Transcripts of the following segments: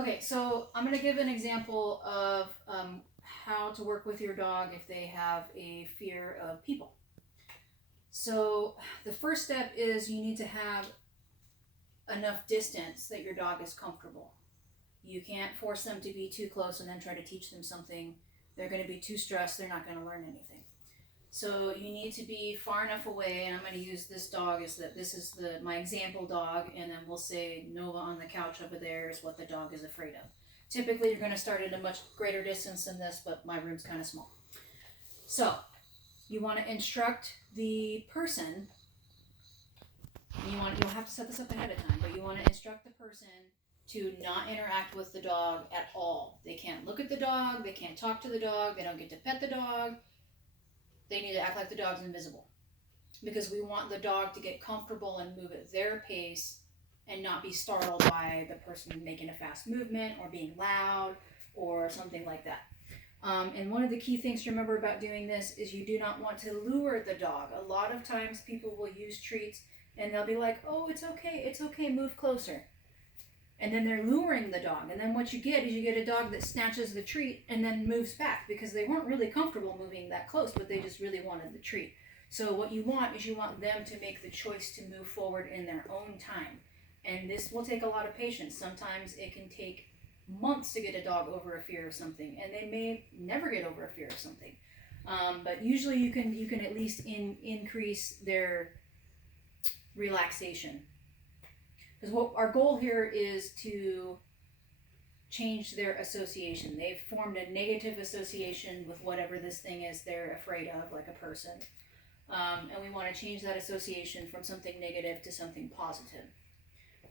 Okay, so I'm going to give an example of how to work with your dog if they have a fear of people. So the first step is you need to have enough distance that your dog is comfortable. You can't force them to be too close and then try to teach them something. They're going to be too stressed, they're not going to learn anything. So you need to be far enough away, and I'm going to use this dog as that this is my example dog, and then we'll say Nova on the couch over there is what the dog is afraid of. Typically, you're going to start at a much greater distance than this, but my room's kind of small. So you want to instruct the person. You'll have to set this up ahead of time, but you want to instruct the person to not interact with the dog at all. They can't look at the dog, they can't talk to the dog, they don't get to pet the dog. They need to act like the dog's invisible, because we want the dog to get comfortable and move at their pace and not be startled by the person making a fast movement or being loud or something like that. And one of the key things to remember about doing this is you do not want to lure the dog. A lot of times people will use treats and they'll be like, oh, it's okay, move closer. And then they're luring the dog. And then what you get is you get a dog that snatches the treat and then moves back because they weren't really comfortable moving that close, but they just really wanted the treat. So what you want is you want them to make the choice to move forward in their own time. And this will take a lot of patience. Sometimes it can take months to get a dog over a fear of something, and they may never get over a fear of something. But usually you can at least increase their relaxation. Because what our goal here is to change their association. They've formed a negative association with whatever this thing is they're afraid of, like a person. And we want to change that association from something negative to something positive.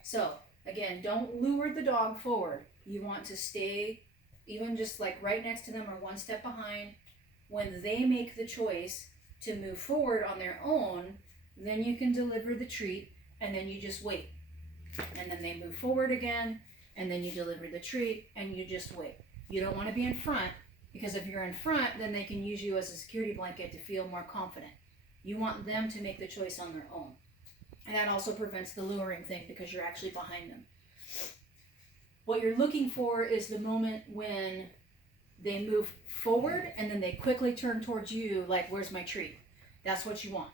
So, again, don't lure the dog forward. You want to stay even just like right next to them or one step behind. When they make the choice to move forward on their own, then you can deliver the treat, and then you just wait. And then they move forward again, and then you deliver the treat, and you just wait. You don't want to be in front, because if you're in front, then they can use you as a security blanket to feel more confident. You want them to make the choice on their own. And that also prevents the luring thing because you're actually behind them. What you're looking for is the moment when they move forward and then they quickly turn towards you like, where's my treat? That's what you want.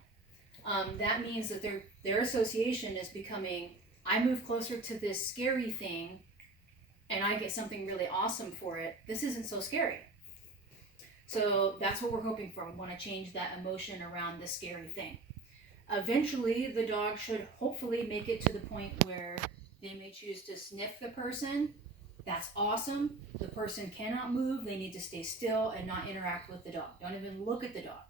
That means that their association is becoming, I move closer to this scary thing and I get something really awesome for it. This isn't so scary. So that's what we're hoping for. We want to change that emotion around the scary thing. Eventually, the dog should hopefully make it to the point where they may choose to sniff the person. That's awesome. The person cannot move. They need to stay still and not interact with the dog. Don't even look at the dog.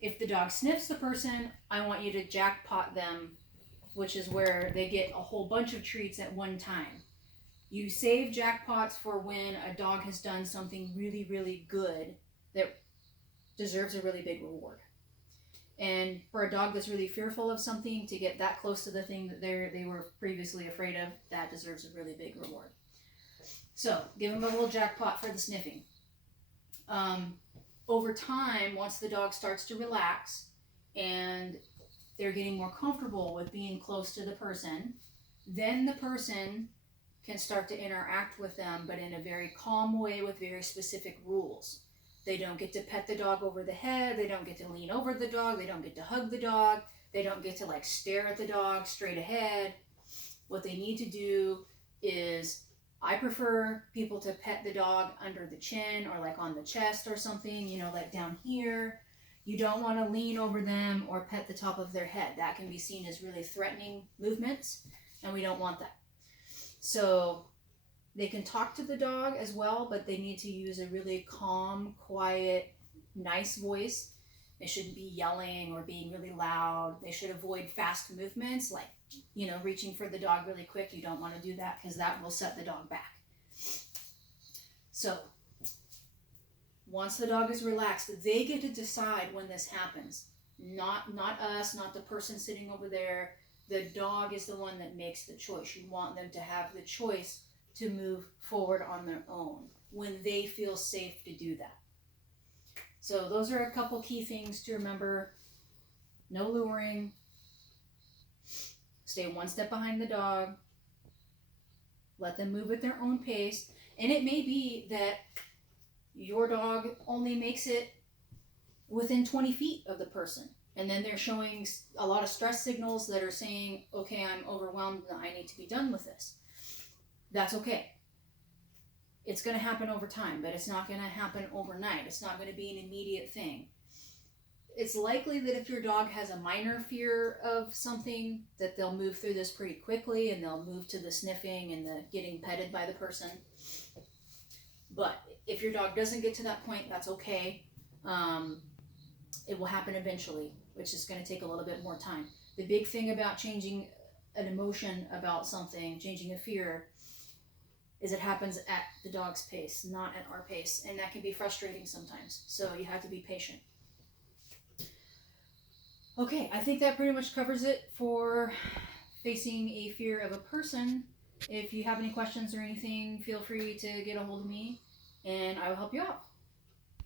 If the dog sniffs the person, I want you to jackpot them, which is where they get a whole bunch of treats at one time. You save jackpots for when a dog has done something really, really good that deserves a really big reward. And for a dog that's really fearful of something, to get that close to the thing that they were previously afraid of, that deserves a really big reward. So give them a little jackpot for the sniffing. Over time, once the dog starts to relax and they're getting more comfortable with being close to the person, then the person can start to interact with them, but in a very calm way with very specific rules. They don't get to pet the dog over the head, they don't get to lean over the dog, they don't get to hug the dog, they don't get to like stare at the dog straight ahead. What they need to do is, I prefer people to pet the dog under the chin or like on the chest or something, like down here. You don't want to lean over them or pet the top of their head. That can be seen as really threatening movements, and we don't want that. So they can talk to the dog as well, but they need to use a really calm, quiet, nice voice. They shouldn't be yelling or being really loud. They should avoid fast movements, like, reaching for the dog really quick. You don't want to do that because that will set the dog back. So once the dog is relaxed, they get to decide when this happens. Not us, not the person sitting over there. The dog is the one that makes the choice. You want them to have the choice to move forward on their own when they feel safe to do that. So those are a couple key things to remember. No luring. Stay one step behind the dog. Let them move at their own pace. And it may be that your dog only makes it within 20 feet of the person. And then they're showing a lot of stress signals that are saying, okay, I'm overwhelmed and I need to be done with this. That's okay. It's going to happen over time, but it's not going to happen overnight. It's not going to be an immediate thing. It's likely that if your dog has a minor fear of something, that they'll move through this pretty quickly and they'll move to the sniffing and the getting petted by the person. But if your dog doesn't get to that point, that's okay. It will happen eventually, which is going to take a little bit more time. The big thing about changing an emotion about something, changing a fear, is it happens at the dog's pace, not at our pace. And that can be frustrating sometimes. So you have to be patient. Okay, I think that pretty much covers it for facing a fear of a person. If you have any questions or anything, feel free to get a hold of me and I will help you out.